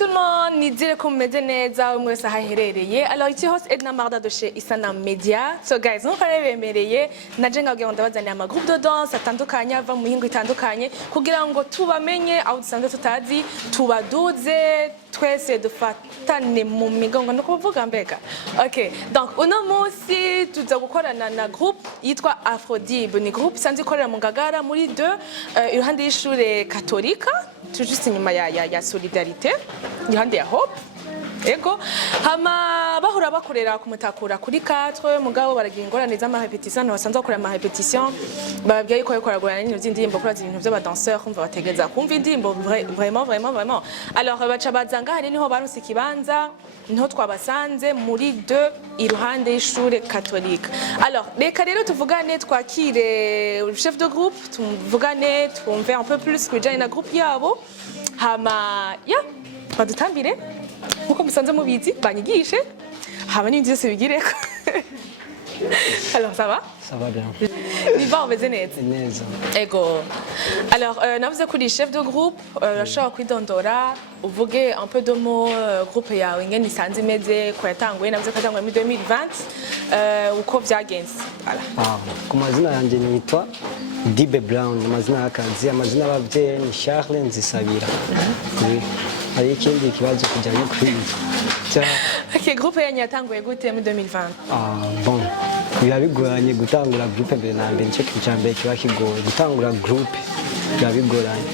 tout le monde, nizire ko mumeze neza umwe wese ahaherereye. Alors ici hose Edna Marda doshe Isana Media. So guys, nkuko bemereye naje ngabwiye ndabazaniye ama groupe de danse atandukanye ava mu mihingo itandukanye kugira ngo tubamenye aho dusanzwe tutazi, tubaduze twese dufatane mu migongo no kuvuga mbega. Okay, donc uno munsi tuza gukorana na groupe yitwa Aphrodib. Ni groupe isanzwe ikorera mu Ngagara muri 2 iruhande y'ishure katolika. Juste inyuma ya solidarité iruhande ya hope ego hama bahura bakorera kumutakura kuri 4 mugabo baragira ingorane z'amarepetition basanzwe bakora amarepetition bababwiye yuko yakoragurana n'ibintu by'indirimbo kuri ibintu by'abadanseurs kumva bategeza kumva indirimbo vraiment alors baca bazanga hari niho baronse ikibanza niho twabasanze muri 2 iruhande y'ishure katolika. Alors reka rero tuvugane twakire chef de groupe tuvugane twumve un peu plus kujanye na groupe yabo hama badutambire nkuko musanze mubizi banyigishe haba n'ibindi byose bigireko. Alors ça va? Ça va bien. Viva umeze neza? Neza. Ego. Alors navuze kuri chef de groupe urashobora kwidondora uvuge un peu de mots groupe yawe ingene isanze imeze ko yatanguye navuze ko yatanguye muri 2020 uko vyagenze. Voilà. Ku mazina yanjye nitwa Dibe Brown, amazina y'akazi, amazina y'abavyeyi ni Charles Nzisabira. Hari ikindi kibazo kujanye kwiga. Okay, groupe yanyu yatanguye gute muri 2020? Bon. Biba bigoranye gutangura groupe mbere na mbere cyo cyambere kiba kigoye gutangura groupe biba bigoranye.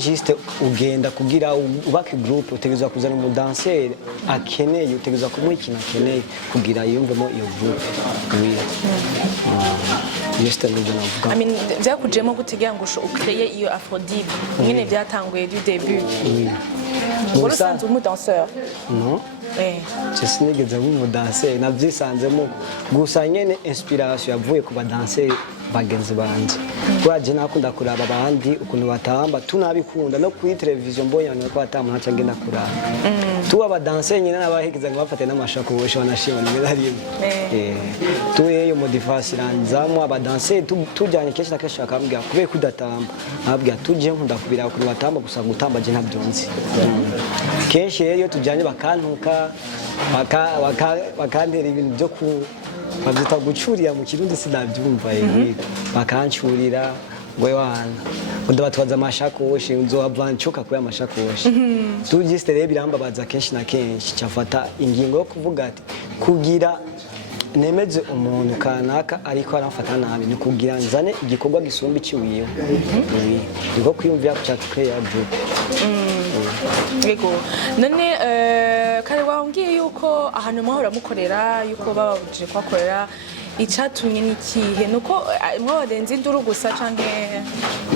Juste ugenda kugira ubake groupe utegezwa kuzana mu dancer akeneye utegezwa kumuha ikintu akeneye kugira yumvemo iyo groupe. Juste navuga. I mean byakujemo gutegera ngo ukreye iyo Aphrodib nyine byatanguye du début. Oui. Usanzwe mu danseur? Non. Je sinigeze mu danser navyisanzemo gusa nyene inspiration yavuye ku badanser bagenzi banje kwaje nakunda kuraba abandi ukuntu batamba tunabikunda no kuri television mbonyane ko batamba ntaca ngenda kuraba tuba badanser nyene n'abahegeza ngo bafate n'amashako boshe banashima nimero tuyeyo modifasiranzamo abadanser tujyanye kenshi na kenshi akambwira kubera kudatamba ababwira tuje nkunda kubira ukuntu batamba gusa gutamba je ntabyonzi kenshi rero tujyanye bakantuka bakantera ibintu byo ku babyita gucurira mu kirundi sinabyumva yewe bakancurira ngo wana ndabatwaza amashakoshi nzoavancuka kuri amashakoshi tugiste rero birambabaza kenshi na kenshi cyafata ingingo yo kuvuga ati kugira nemeze umuntu kanaka ariko arafata nabi ni kugira nzane igikorwa gisumba iciwiwe niko kwiyumvira ku cyatukreya group. Ego none kare wambwiye yuko ahantu mwahora mukorera yuko bababujije kwakorera icatumye nikihe nuko mwabadenze induru gusa canke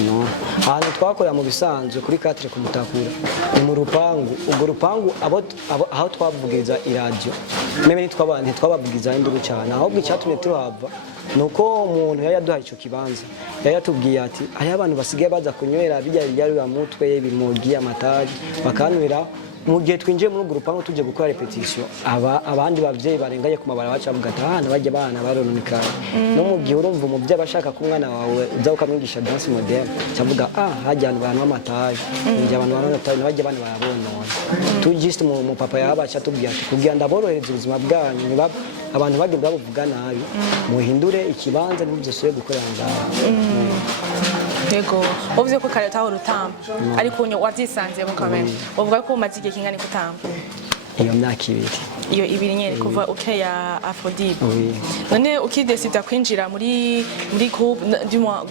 no ahantu twakorera mu bisanzwe kuri 4 kumutakura ni mu rupangu ubwo rupangu aho twavugiriza iradio meme nitwabanje twabavugiza induru cyane ahubwo icatumye turahava nuko umuntu yaduhaye ico kibanza yatubwiye ati aya abantu basigaye baza kunywera bijya mutwe y'ibimogi amataji bakanwira mu gihe twinjiye muri grupango tuje gukora repetition abandi bavyeyi barengaye ku mabara bacavuga ati ahana bajye bana baronumika no mu gihe urumva umuvye bashaka ku mwana wawe uza ukamwigisha dance moderne cavuga hajyana abantu amataji nje abantu baronataje bajye bana barabonona tujiste mu papa yabacha tubwiye ati kugira ndaborohereza ubuzima bwanyu niba abantu bagenda bavuga nabi muhindure ikibanza nimuzosubire gukorera ngaho. Yego uvuze ko kare taho rutamba ariko wavyisanze mu kamera uvuga ko umaze igihe kingana gutamba iyo myaka ibiri nyene kuva ya Aphrodib. None ukidesida kwinjira muri groupe du moins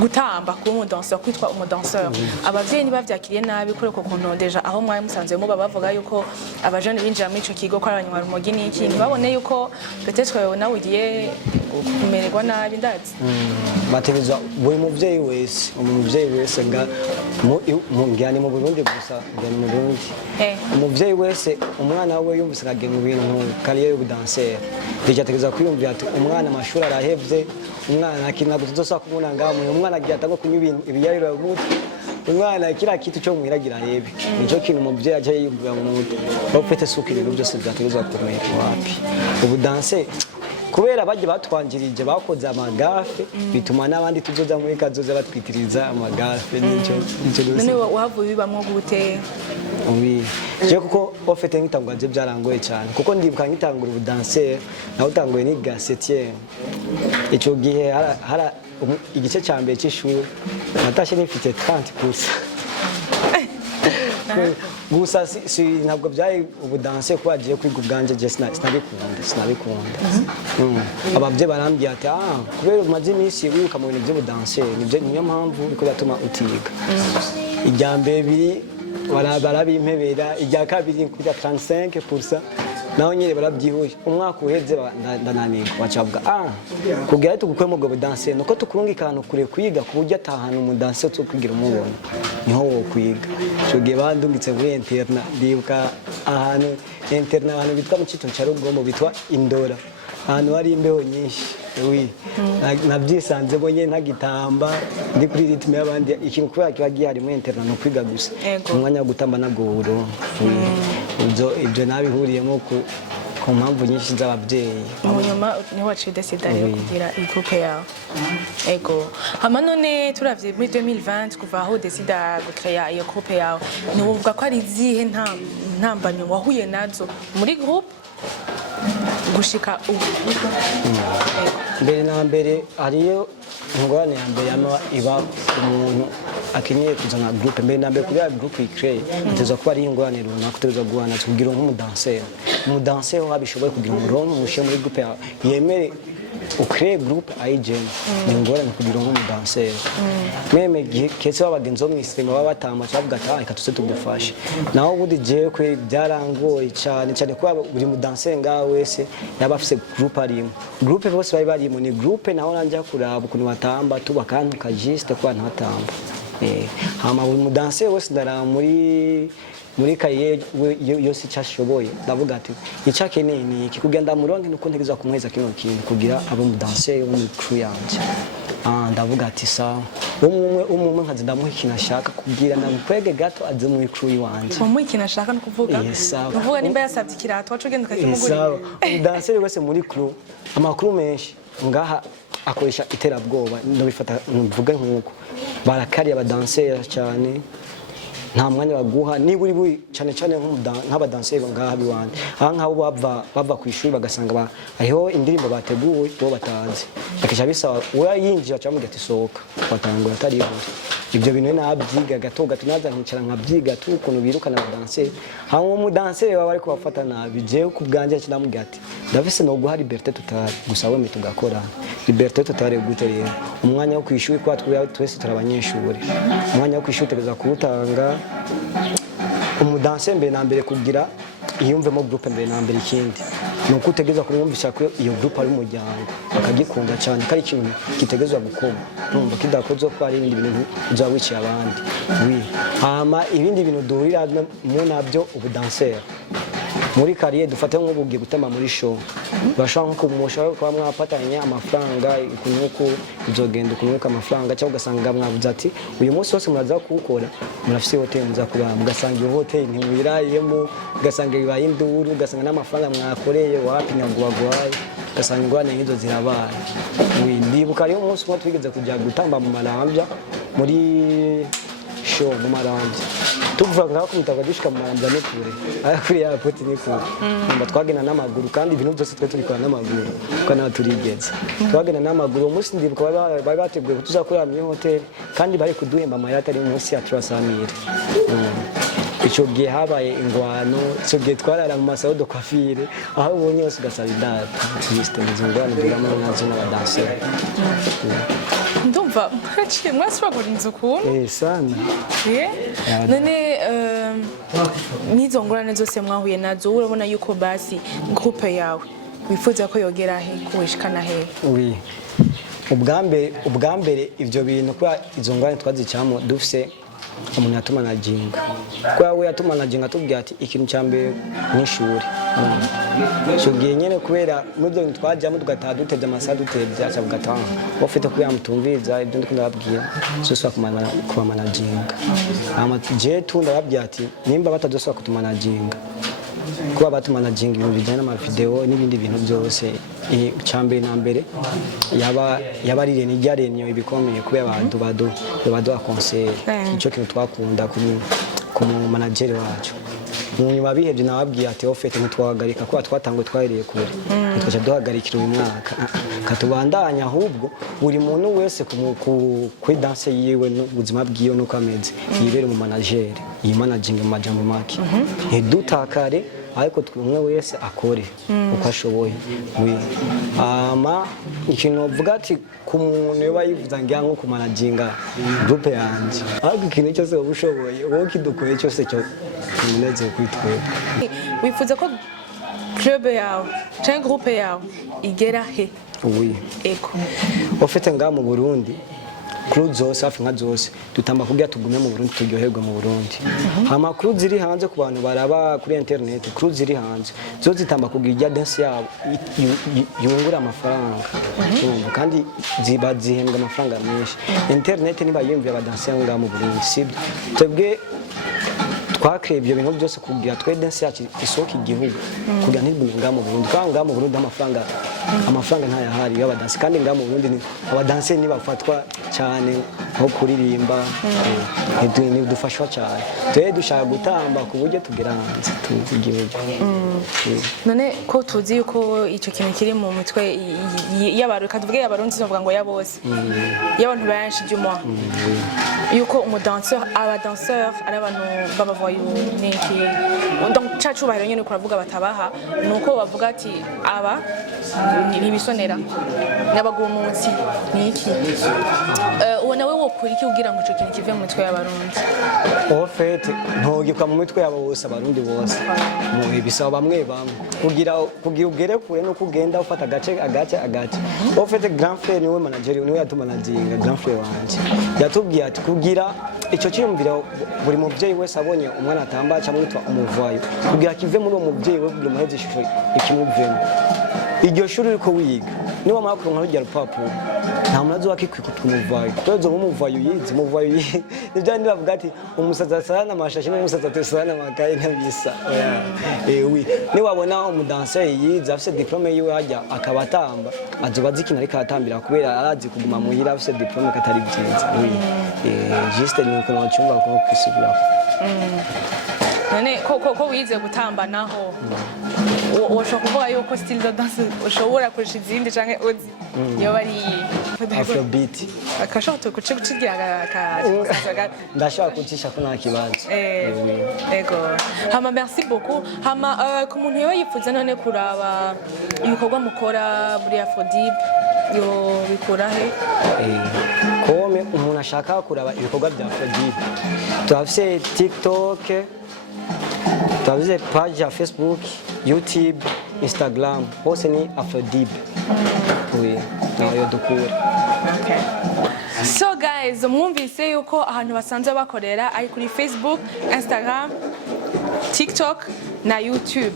gutamba ku umudanseur kwitwa umudanseur abavyeyi nibavyakiriye nabi kure ko kuntondeja aho mwaye musanze mu bavuga yuko abajane binjira muri ico kigo ko abanywa rumogi n'iki ntibabone yuko peut-être wewe nawe ugiye kumererwa nabi ndazi bategezwa buri muvyeyi wese nga mu ngani mu Burundi gusa ngani mu Burundi umuvyeyi wese umwana we yumvise agenda mu bintu kariye y'ubudanseur bijategeza kwiyumvira ati umwana amashuri arahevye umwana akina gutoza kumunanga mu umwana agiye atanga kunywa ibiyariro y'umutwe umwana kira kitu cyo mwiragira hebe nico kintu umuvyeyi aje yiyumvira mu mutwe bafite suku ibintu byose byategezwa kumera wapi ubudanse kubera baje batwanjirije bakoze amagafe bituma n'abandi tuzoza muri kazoza batwitiriza amagafe n'icyo none wavuye bibamwo gute oui je kuko ofete nkitangwaje byarangoye cyane kuko ndibuka nkitangura ubudanser naho utanguye ni gasetier icyo gihe hara igice cya mbere cy'ishuri natashe nifite 30%. Gusa ntabwo byari ubudanse kuba agiye kwiga ubwanje je sinabikunda abavye barambye ati kubera umaze iminsi wiruka mu bintu by'ubudanse niyo mpamvu biko batuma utiga ijya mbere biri barabimpebera ijya kabiri kujya 35% naho nyine barabyihuje umwaka uheze ndananirwa bacavuga kugira tugukwe mu budanse nuko tukurungika ahantu kure kwiga ku buryo atahana umudanse cyo kugira umubona niho wo kwiga cyo gihe bandungitse muri interna ndibuka ahantu interna abantu bitwa mu cito cya Rugombo bitwa Indora ahantu hari imbeho nyinshi nabyisanze bonye ntagitamba ndi kuri ritme y'abandi ikintu kubera kiba gihari muri interna no kwiga gusa umwanya wo gutamba nagoro ibyo nabihuriyemo ku mpamvu nyinshi z'ababyeyi munyuma ni waciye decide yo kugira igroupe yawe ego hama none turavye muri 2020 kuva aho decide gukrea iyo groupe yawe ni uvuga ko ari zihe ntambanyo wahuye nazo muri groupe gushika ubu mbere na mbere ariyo ingorane ya mbere iba umuntu akeneye kuzana groupe mbere na mbere kugira groupe icreye iteza kuba ari ingorane runaka uteza guhana kugira nk'umudanser ho abishoboye kugira umurongo mushe muri groupe yemere ukreye groupe ayigene ni ingorane kugira nk'umudanser meme kese wabagenzo mu isima baba batama cyavuga ati reka tuze tugufashe naho budi je kwe byarangoye cyane kuba buri mudanser ngawe wese yaba afise groupe arimo groupe bose bari barimo ni groupe naho nanje kuraba ukuntu batamba tuba kantu kajiste kwa ntatamba hama buri mudanser wese ndara muri kaye yose cyashoboye ndavuga ati icyakeneye ni iki kugenda muronke nuko ntegeza kumweza kino kintu kugira abo mudanser wo mu crew yanje ndavuga ati sawa umwe nkazi ndamuha ikintu ashaka kugira namukwege gato aze mu crew wanje umuha ikintu ashaka no kuvuga uvuga nimba yasabye ikirato wacu genda ukakimugurira mudanser wese muri crew amakuru menshi ngaha akoresha iterabwoba ndabifata mvuga nk'uko barakariye abadanser cyane nta mwanya baguha niba uri cyane nk'abadanser ngaha biwanje nk'abo bava ku ishuri bagasanga aho indirimbo bateguwe bo batazi bakisha bisaba uya yinjira cyangwa ati sohoka batangura atari ibyo bintu nabyiga gato naza nkicara nkabyiga ukuntu birukana abadanser hamwe umudanser baba ariko bafata nabi je ku bwanje kinamubwira ati ndafise no guha liberté tutari gusa weme tugakora liberté tutari gute rero umwanya wo kwishuri kwa twese turabanyeshuri umwanya wo kwishuri tegeza kuwutanga umudanser mbere na mbere kugira iyumvemo groupe mbere na mbere ikindi nuko utegeza kumwumvisha ko iyo groupe ari umuryango akagikunda cyane kari ikintu kitegezwa gukoma numva kidakoze ko ari ibindi bintu byawiciye abandi hama ibindi bintu duhurira mu nabyo ubudanser muri kariye dufate nk'ubugiye gutema muri show bashaka nko kumusha kwa mwafatanye amafaranga ikunuko uzogenda ukunuka amafaranga cyangwa ugasanga mwavuze ati uyu munsi wose muraza kuwukora murafise hotel muza kubana mugasanga iyo hotel ntimwirayemo ugasanga bibaye induru ugasanga n'amafaranga mwakoreye wapi nyagwagwaye ugasanga ingwane nk'izo zirabaye ndibuka ariyo umunsi umwe twigeze kujya gutamba mu marambya muri show mu marambya tuvuga ngaho kumitaga dushika mu marambya no kure kuri ya poti ni kure twagenda n'amaguru kandi ibintu byose twe turi kwa n'amaguru kuko turigeze twagenda n'amaguru umunsi ndibuka bari bateguye kutuzakorera mu hotel kandi bari kuduhemba amayata ari munsi ya 300,000 icyo gihe habaye ingwano icyo gihe twarara mu masalo de coiffure aho ubonye hose ugasaba idata system zingwana bigamo nazo n'abadanser ndumva mwasubagura inzu kuntu sana none n'izo ngorane zose mwahuye nazo urabona yuko basi groupe yawe wifuza ko yogera he kuwishikana he ubwambere ibyo bintu kwa izo ngorane twazicamo dufise umuntu yatumanaginga kwa we yatumanaginga tubwira ati ikintu cyambere n'ishuri cyo gihe nyene kubera n'ubyo twajyamo tugataha dutevye amasaha dutevye acavuga ati ufite kuya mutumviza ibyo ndiko ndababwira soswa kuba managinga je tunda babwira ati nimba batadoswa kutumanaginga kuba batumanaginga ibintu bijyanye n'amavideo n'ibindi bintu byose icyambere na mbere yaba ari reni rya renyo ibikomeye kubera abantu baduha conseil icyo kintu twakunda ku manager wacu mu nyuma bihebye nababwiye ati ofete ntitwahagarika kuba twatanguye twahereye kure twaje duhagarikira uyu mwaka katubandanya ahubwo buri muntu wese kuri danse yiwe n'ubuzima bwiwe nuko ameze yibere mu manager iyi managing mu majambo make ntidutakare ariko umwe wese akore uko ashoboye ikintu uvuga ati ku muntu yoba yifuza ngira nko kumanaginga groupe yanjye ariko ikintu cyose wowe ushoboye wowe kidukoye cyose cyo umunezero kwitwera wifuza ko club yawe cyangwa groupe yawe igera he ego ufite ngaha mu Burundi crew zose hafi nka zose dutamba kugira tugume mu Burundi turyoherwe mu Burundi hama crew ziri hanze ku bantu baraba kuri internet crew ziri hanze zo zitamba kugira ijya dance yabo yungura amafaranga kandi zihembwa amafaranga menshi internet niba yumviye abadanse ngaha mu Burundi sibyo twebwe twakre ibyo bintu byose kugira twe dance yacu isohoka igihugu kugira ntibunga ngaha mu Burundi kandi ngaha mu Burundi amafaranga ntayahari y'abadanse kandi ngaha mu Burundi abadanse nibafatwa cyane nko kuririmba ntidufashwa cyane twe dushaka gutamba ku buryo tugera hanze igihugu none ko tuzi yuko icyo kintu kiri mu mitwe y'abantu kavuge y'abarundi zovuga ngo ya bose y'abantu benshi juma yuko abadanseur ari abantu babavoyu niki donc cacu bahero nyene kuravuga batabaha nuko bavuga ati aba nibisonera n'abagumunsi niki ubona we wokuri iki kugira ngo ico kintu kive mu mitwe y'abarundi ofete ntogikwa mu mitwe y'abo bose abarundi bose mu bisaba bamwe kugira ugere kure no kugenda ufata agace ofete grand frère niwe manager niwe yatumanaginga grand frère wanje yatubwiye ati kugira icyo cyumvira buri mubyeyi wese abonye umwana atamba cyamwitwa umuvayo kugira kive muri uwo mubyeyi we kugira umuheze ishusho ikimuvemo iryo shuri riko wiga niba mara kuronka rujya rupapuro nta muntu azoba kikwikutwa umuvayo kwezo umuvayo yize nibyo ndi bavuga ati umusaza asana amashashi n'umusaza atesana amakaye ntabisa niba wabona umudanseur yize afite diplome yiwe hajya akabatamba azoba zikina ariko atambira kubera arazi kuguma muhira afite diplome katari byiza juste ni uko nacumva ko kwisubira none ko wize gutamba naho ushobora kuvuga yuko style de danse ushobora kurusha izindi canke uzi yo bari afrobeat akashobora kucigira ndashaka kucisha ko nta kibazo ego hama merci beaucoup hama ku muntu yoba yifuza none kuraba ibikorwa mukora muri Afrodib yo bikora he kome umuntu ashaka kuraba ibikorwa bya Afrodib turafise TikTok tuavize page ya Facebook, YouTube, Instagram, hose ni Afrodib. Nayo dukura. Okay. So guys, mwumvise yuko ahantu basanzwe bakorera ari kuri Facebook, Instagram, TikTok na YouTube.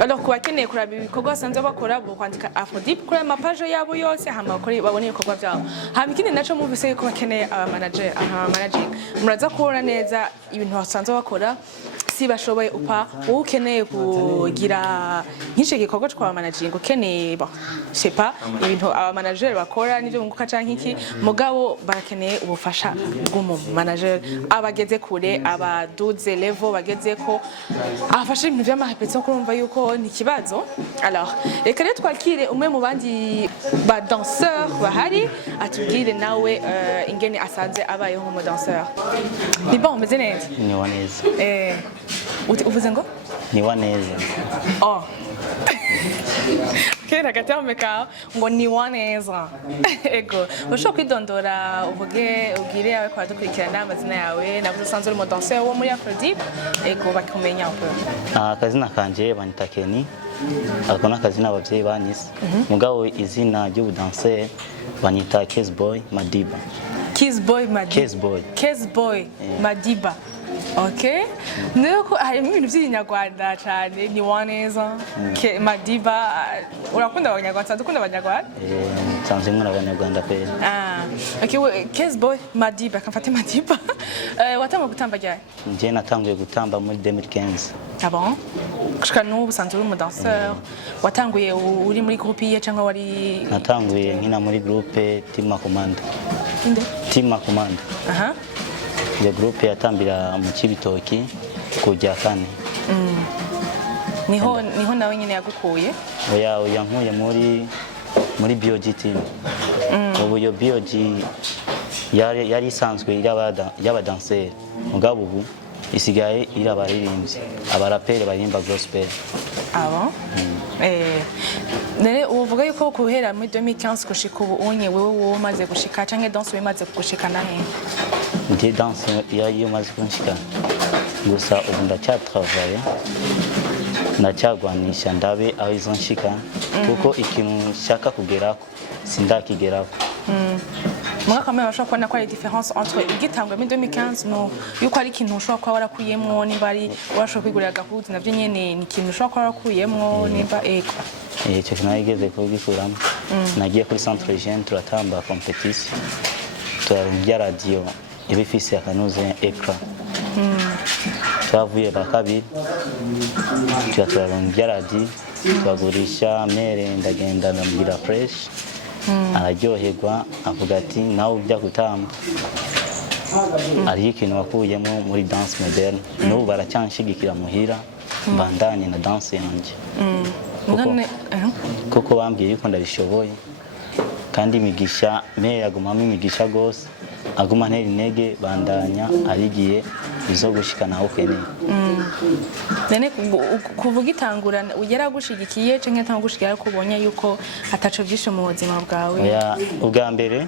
Alors kubakeneye kuraba ibikorwa basanzwe bakora bo kwandika Afrodib kuri amapaje yabo yose hama bakora babone ibikorwa byabo. Hama ikindi naco mwumvise yuko bakeneye managing. Muraza kubona neza ibintu basanzwe bakora si bashoboye upa ukeneye kugira nk'icyo gikorwa kwa managing ukeneye bon c'est pas ibintu aba manager bakora n'ibyo bunguka canke iki mugabo barakeneye ubufasha bw'umu manager abageze kure abaduze level bageze ko afasha ibintu by'amahepetso kurumva yuko ni kibazo. Alors reka rero twakire umwe mu bandi ba danseur bahari atubwire nawe ingene asanze abayeho mu danseur. Ni bon meze neza ni waneza uvuze ngo ni waneza kera gaterme ka ngo ni waneza ego ushobora kwidondora uvuge ubwire yawe kwa dukurikirana amazina yawe navuze usanzwe uri mu danseur wo muri Afrodib ego bakumenya uko akazina kanje banyita Keni ariko n'akazina abavyeyi banyise mugabo izina ry'ubudanseur banyita Case Boy Madiba Case Boy Madiba Case Boy Case Boy Madiba Okay. Nuko harimo ibintu by'inyarwanda cyane ni waneza. Madiba urakunda abanyarwanda, dukunda abanyarwanda? Sanze nkora abanyarwanda pe. Okay, Kesboy Madiba, kamfate Madiba. Watanga gutamba ryari? Nje natanguye gutamba muri 2015. Ah bon? Kushika n'ubu usanzwe uri umudanseur. Watanguye uri muri groupe ye cyangwa wari? Natanguye nkina muri groupe Tima Komanda. Inde? Tima Komanda. Aha. Iyo groupe yatambira mu Kibitoki kujya kane. Niho nawe nyine yagukuye? Oya nkuye muri BioG team. Ubu yo BioG yari isanzwe y'abadanseri. Mugabo ubu isigaye iri abaririmbyi, abaraperi baririmba gospel. Abo? Nere uvuga yuko kuhera muri 2015 gushika ubu unye wewe umaze gushika canke danse wimaze gushika nahe? Ndi danse yari umaze kunshika. Gusa ubu ndacyatravaye. Ndacyagwanisha ndabe aho izonshika kuko ikintu nshaka kugerako sindakigerako. Mwaka kamwe bashobora kubona ko ari difference entre igitangwe muri 2015 no yuko ari ikintu ushobora kuba warakuyemwo niba ari urashobora kwigurira gahuzu navyo nyene ni ikintu ushobora kuba warakuyemwo niba ego. Cyo kinageze kugikuramo. Nagiye kuri centre jeune turatamba competition. Turarungira radio ibifise akanuze ekra. Twavuye bakabiri. Turarungira radio twagurisha mere ndagenda ndambira fresh. Araryoherwa avuga ati nawe ujya gutamba ari ikintu wakuyemo muri dance moderne n'ubu baracyanshigikira muhira mbandanye na dance yanjye kuko bambwiye yuko ndabishoboye kandi imigisha mere yagumamo imigisha gose aguma ntera intege bandanya arigiye izo gushikana ukeneye. Nene kuvuga itangura yaragushigikiye canke ntagushigikira ko ubonye yuko ataco byishe mu buzima bwawe? Ubwa mbere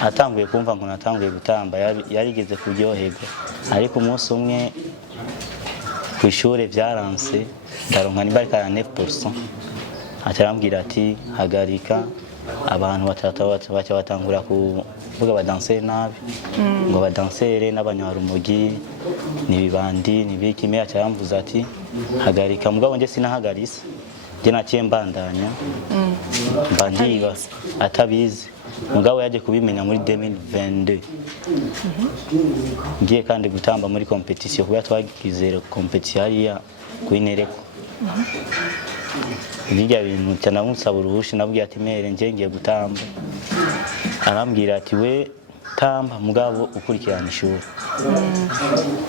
atanguye kumva ngo natanguye gutamba yarigeze kuryoherwa ariko umunsi umwe ku ishure byaranse ndaronka niba ari 49%. Atarambwira ati hagarika abantu batangura kuvuga badanseri nabi ngo badansere n'abanyarumogi nibibandi nibikime acyamvuza ati hagarika mugabo nje sinahagarise nje naciye mbandanya mbandiba atabizi mugabo yaje kubimenya muri 2022 ngiye kandi gutamba muri competition kuba twagizere competition hariya kuinereko Bijya bintu cyanamusaba uruhushi nabwiye ati mere nje ngiye gutamba. Arambwira ati we tamba mugabo ukurikirana ishuri.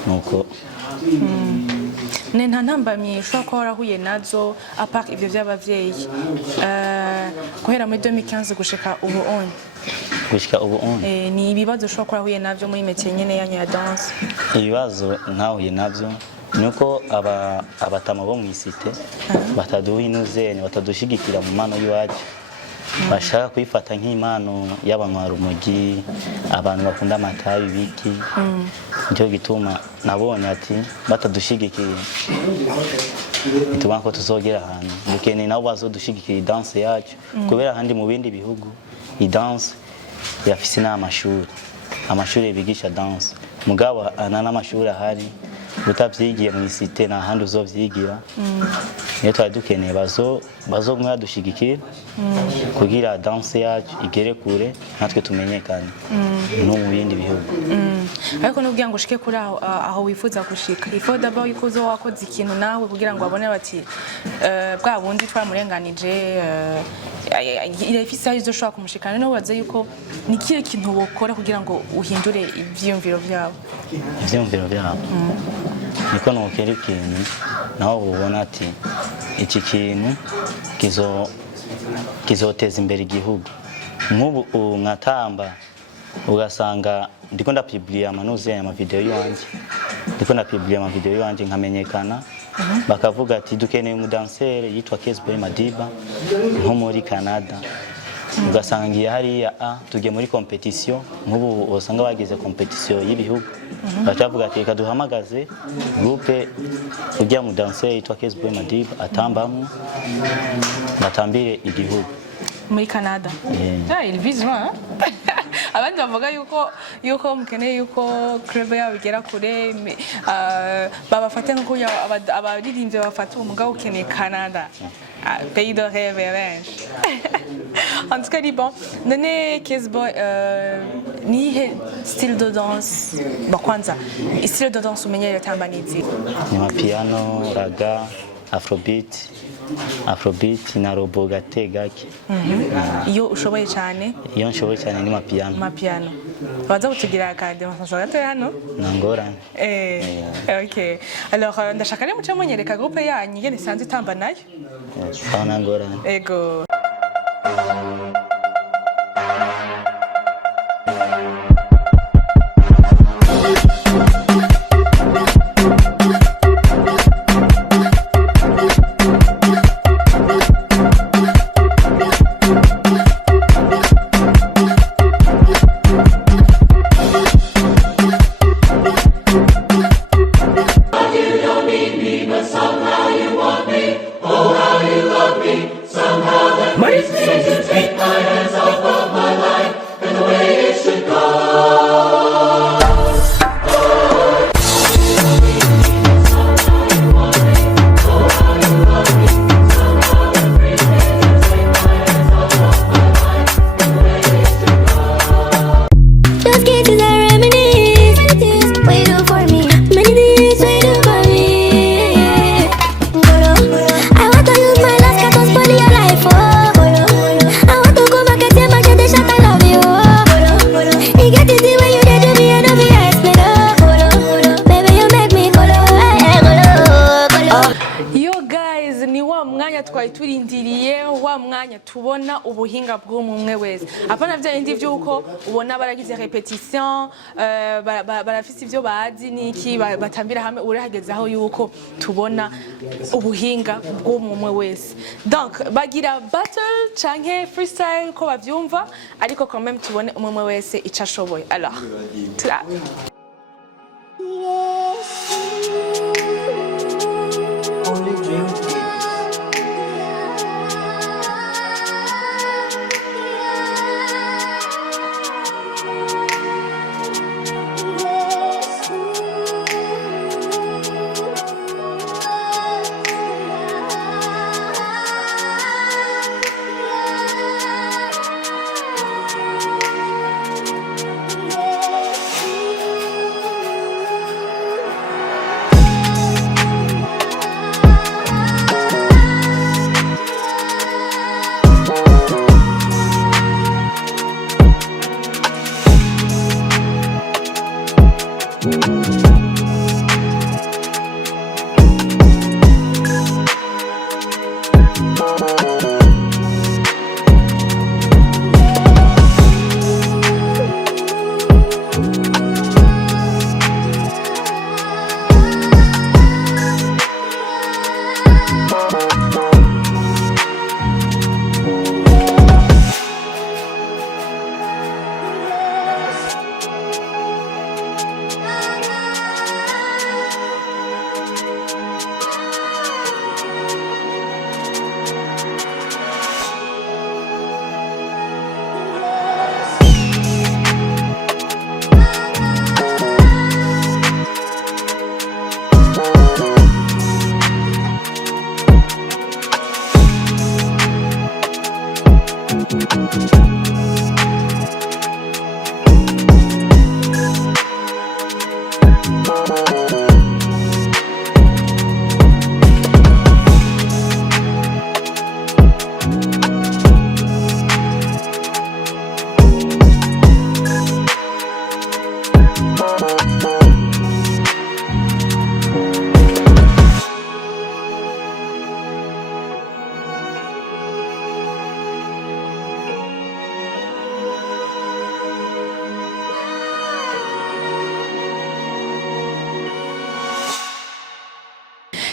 Nuko nta ntambamye ushobora kuba warahuye nazo apart ivyo by'abavyeyi guhera muri 2015 gushika ubu on ni ibibazo ushobora kuba warahuye navyo muri métier nyene yanyu ya danse? Ibibazo ntahuye navyo nuko abatama bo mwisite bataduha inuzenya batadushigikira mu mano y'uwacu bashaka kwifata nk'imano y'abanywarumogi abantu bakunda amatabi biki nicyo gituma nabonye ati batadushigikiye bituma ko tuzogera ahantu dukeneye nabo bazodushigikira danse yacu kubera handi mu bindi bihugu danse yafise amashuri bigisha danse mugabo n'amashuri ahari utavyigiye mu isite na handi uzovyigira niyo twari dukeneye bazomwe badushigikira kugira danse yacu igere kure natwe tumenyekane no mu bindi bihugu. Ariko n'ubwiye ngo ushike kuri aho wifuza gushika ifo d'abord yuko wakoze ikintu nawe kugira ngo babone bati bwa bundi twamurenganije irafise aho izoshobora kumushikana no baze yuko ni kiye kintu bokora kugira ngo uhindure ivyiyumviro byabo. Niko nokera ikintu naho ubona ati iki kintu kizoteza imbere igihugu. Nk'ubu nkatamba ugasanga ndiko ndapublier amanuze amavideo yanje nkamenyekana bakavuga ati dukeneye umudansere yitwa Kesboy Madiba nko muri Canada ugasanga ngiye hariya tugiye muri competition nk'ubu usanga bagize competition y'ibihugu bacavuga ati reka duhamagaze groupe ujya mu danser yitwa Kesboy Madiba atambamo batambire igihugu muri Canada. Il vise loin. abandi bavuga yuko mukeneye yuko club yabo igera kure babafate nko abaririmbyi bafata umugabo ukeneye Canada pays de rêve benshi en tout cas ni bon none Kezboy ni style de danse bakwanza style de danse umenyereye tambanizi ni mapiano raga afrobeat na robo gake gake iyo ushoboye cyane iyo nshoboye cyane ni mapiano baza kutugira akade masanzwe gato hano nangorane okay alors ndashaka rero muca munyereka groupe yanyu ngene sanze itamba nayo aho nangorane ego tubona ubuhinga bw'umwe wese apana bya indi byuko ubona baragize repetition barafise ivyo bazi niki batambira hamwe urahageze aho yuko tubona ubuhinga bw'umwe wese donc bagira battle canke freestyle ko bavyumva ariko quand même tubone umwe wese icashoboye alors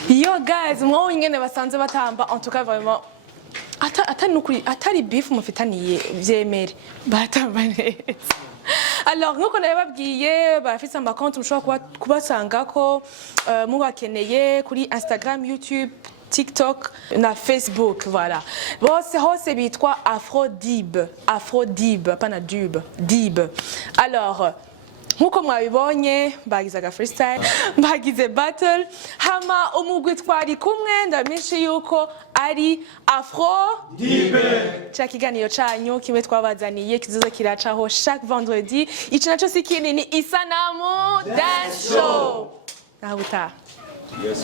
Yo guys, moi ingene basanze batamba en tout cas vraiment atari beef mufitaniye vyemere batamba neza. Alors nkuko nababwiye bafite amakonti mushobora kubasanga ko mubakeneye kuri Instagram, YouTube, TikTok na Facebook voilà bose hose bitwa Afrodib pana dib alors nkuko mwabibonye bagizaga freestyle bagize battle hama umugwi twari kumwe ndamenshi yuko ari Afrodib cha kiganiro canyu kimwe twabazaniye kizoza kiracaho chaque vendredi ico naco sikini ni isanamu dance show nahuta. Yes,